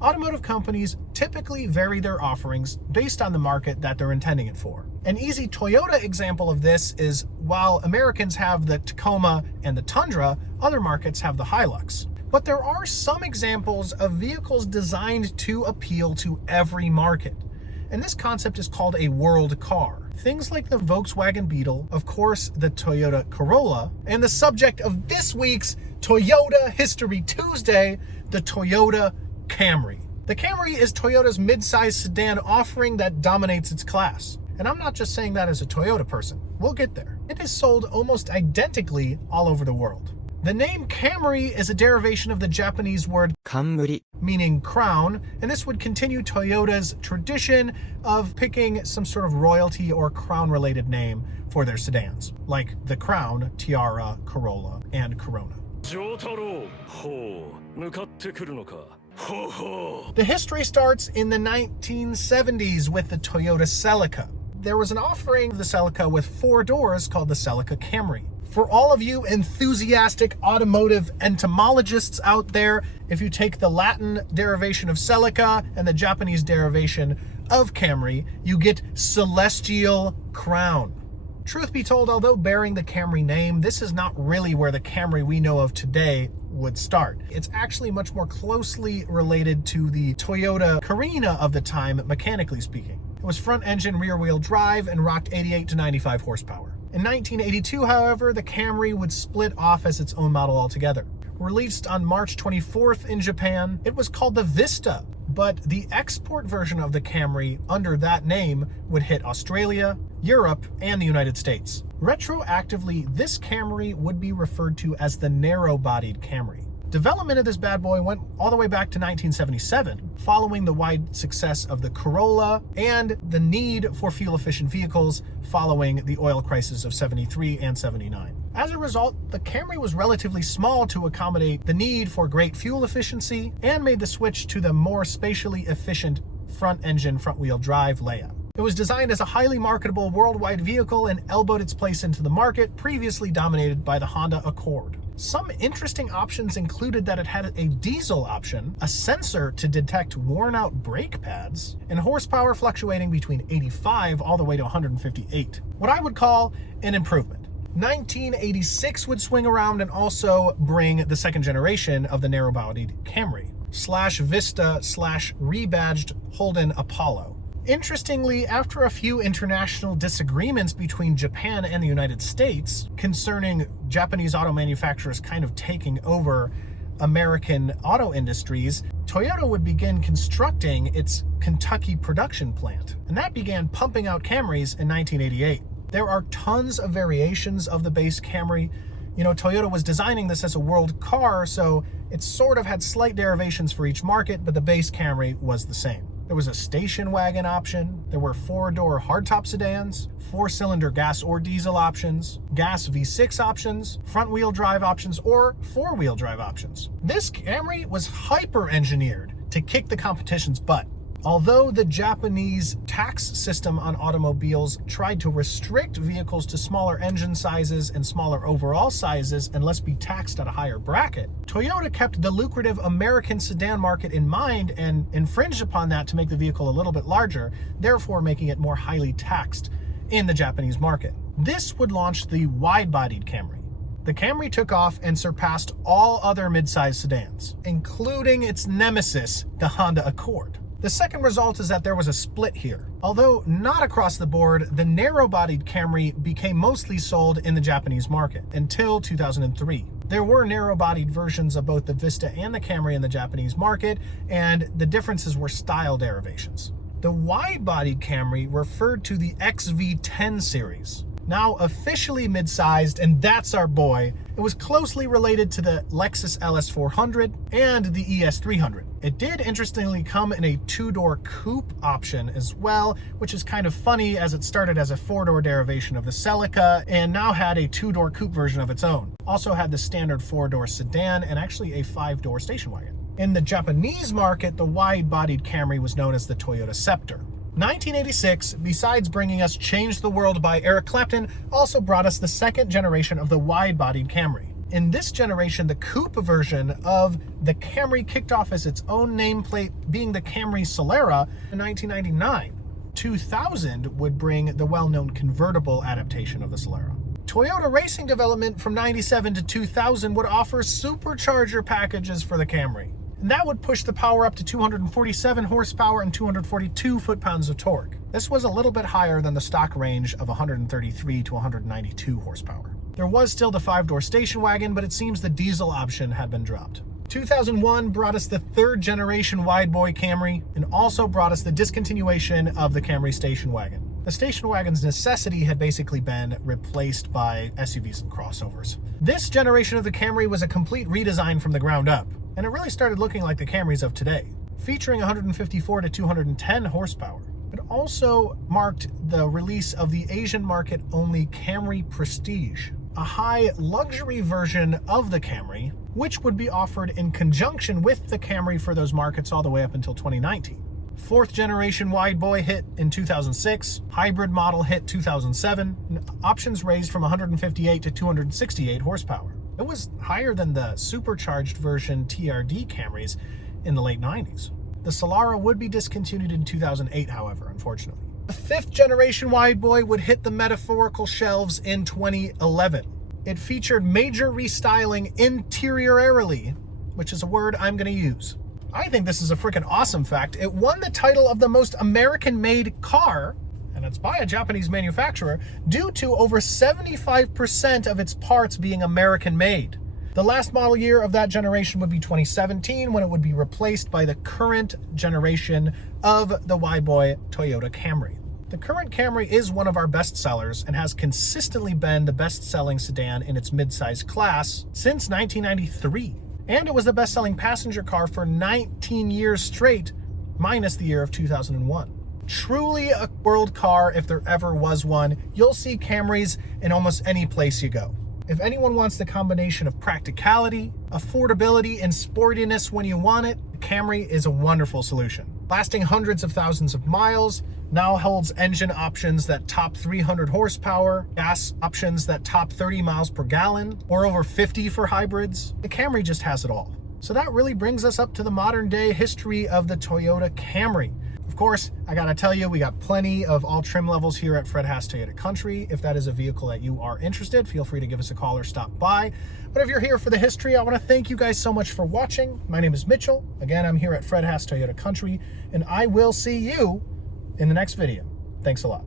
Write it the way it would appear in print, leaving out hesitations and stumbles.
Automotive companies typically vary their offerings based on the market that they're intending it for. An easy Toyota example of this is while Americans have the Tacoma and the Tundra, other markets have the Hilux. But there are some examples of vehicles designed to appeal to every market. And this concept is called a world car. Things like the Volkswagen Beetle, of course, the Toyota Corolla, and the subject of this week's Toyota History Tuesday, the Toyota Camry. The Camry is Toyota's mid-size sedan offering that dominates its class. And I'm not just saying that as a Toyota person. We'll get there. It is sold almost identically all over the world. The name Camry is a derivation of the Japanese word Camry, meaning crown, and this would continue Toyota's tradition of picking some sort of royalty or crown-related name for their sedans, like the Crown, Tiara, Corolla, and Corona. The history starts in the 1970s with the Toyota Celica. There was an offering of the Celica with 4 doors called the Celica Camry. For all of you enthusiastic automotive entomologists out there, if you take the Latin derivation of Celica and the Japanese derivation of Camry, you get celestial crown. Truth be told, although bearing the Camry name, this is not really where the Camry we know of today would start. It's actually much more closely related to the Toyota Carina of the time, mechanically speaking. It was front engine, rear wheel drive, and rocked 88 to 95 horsepower. In 1982, however, the Camry would split off as its own model altogether. Released on March 24th in Japan, it was called the Vista, but the export version of the Camry under that name would hit Australia, Europe, and the United States. Retroactively, this Camry would be referred to as the narrow-bodied Camry. Development of this bad boy went all the way back to 1977, following the wide success of the Corolla and the need for fuel-efficient vehicles following the oil crisis of 73 and 79. As a result, the Camry was relatively small to accommodate the need for great fuel efficiency and made the switch to the more spatially efficient front-engine, front-wheel drive layout. It was designed as a highly marketable worldwide vehicle and elbowed its place into the market, previously dominated by the Honda Accord. Some interesting options included that it had a diesel option, a sensor to detect worn-out brake pads, and horsepower fluctuating between 85 all the way to 158. What I would call an improvement. 1986 would swing around and also bring the second generation of the narrow-bodied Camry, /Vista /rebadged Holden Apollo. Interestingly, after a few international disagreements between Japan and the United States concerning Japanese auto manufacturers kind of taking over American auto industries, Toyota would begin constructing its Kentucky production plant, and that began pumping out Camrys in 1988. There are tons of variations of the base Camry. You know, Toyota was designing this as a world car, so it sort of had slight derivations for each market, but the base Camry was the same. There was a station wagon option, there were 4-door hardtop sedans, 4-cylinder gas or diesel options, gas V6 options, front-wheel drive options, or 4-wheel drive options. This Camry was hyper-engineered to kick the competition's butt. Although the Japanese tax system on automobiles tried to restrict vehicles to smaller engine sizes and smaller overall sizes and less be taxed at a higher bracket, Toyota kept the lucrative American sedan market in mind and infringed upon that to make the vehicle a little bit larger, therefore making it more highly taxed in the Japanese market. This would launch the wide-bodied Camry. The Camry took off and surpassed all other mid-size sedans, including its nemesis, the Honda Accord. The second result is that there was a split here. Although not across the board, the narrow-bodied Camry became mostly sold in the Japanese market until 2003. There were narrow-bodied versions of both the Vista and the Camry in the Japanese market, and the differences were style derivations. The wide-bodied Camry referred to the XV10 series. Now officially mid-sized, and that's our boy. It was closely related to the Lexus LS400 and the ES300. It did interestingly come in a 2-door coupe option as well, which is kind of funny as it started as a 4-door derivation of the Celica and now had a 2-door coupe version of its own. Also had the standard 4-door sedan and actually a 5-door station wagon. In the Japanese market, the wide-bodied Camry was known as the Toyota Scepter. 1986, besides bringing us Change the World by Eric Clapton, also brought us the second generation of the wide-bodied Camry. In this generation, the coupe version of the Camry kicked off as its own nameplate, being the Camry Solera in 1999. 2000 would bring the well-known convertible adaptation of the Solera. Toyota racing development from 97 to 2000 would offer supercharger packages for the Camry. And that would push the power up to 247 horsepower and 242 foot-pounds of torque. This was a little bit higher than the stock range of 133 to 192 horsepower. There was still the 5-door station wagon, but it seems the diesel option had been dropped. 2001 brought us the third generation wide-boy Camry and also brought us the discontinuation of the Camry station wagon. The station wagon's necessity had basically been replaced by SUVs and crossovers. This generation of the Camry was a complete redesign from the ground up, and it really started looking like the Camrys of today, featuring 154 to 210 horsepower. It also marked the release of the Asian market-only Camry Prestige, a high luxury version of the Camry, which would be offered in conjunction with the Camry for those markets all the way up until 2019. Fourth generation wide boy hit in 2006, hybrid model hit 2007, and options raised from 158 to 268 horsepower. It was higher than the supercharged version TRD Camrys in the late 90s. The Solara would be discontinued in 2008, however, unfortunately. The fifth generation wide boy would hit the metaphorical shelves in 2011. It featured major restyling interiorly, which is a word I'm going to use. I think this is a freaking awesome fact. It won the title of the most American-made car, and it's by a Japanese manufacturer, due to over 75% of its parts being American-made. The last model year of that generation would be 2017, when it would be replaced by the current generation of the wide-boy Toyota Camry. The current Camry is one of our best sellers and has consistently been the best-selling sedan in its midsize class since 1993. And it was the best-selling passenger car for 19 years straight, minus the year of 2001. Truly a world car if there ever was one. You'll see Camrys in almost any place you go. If anyone wants the combination of practicality, affordability, and sportiness when you want it, the Camry is a wonderful solution. Lasting hundreds of thousands of miles, now holds engine options that top 300 horsepower, gas options that top 30 miles per gallon, or over 50 for hybrids. The Camry just has it all. So that really brings us up to the modern day history of the Toyota Camry. Of course, I gotta tell you, we got plenty of all trim levels here at Fred Haas Toyota Country. If that is a vehicle that you are interested, feel free to give us a call or stop by. But if you're here for the history, I wanna thank you guys so much for watching. My name is Mitchell. Again, I'm here at Fred Haas Toyota Country, and I will see you in the next video. Thanks a lot.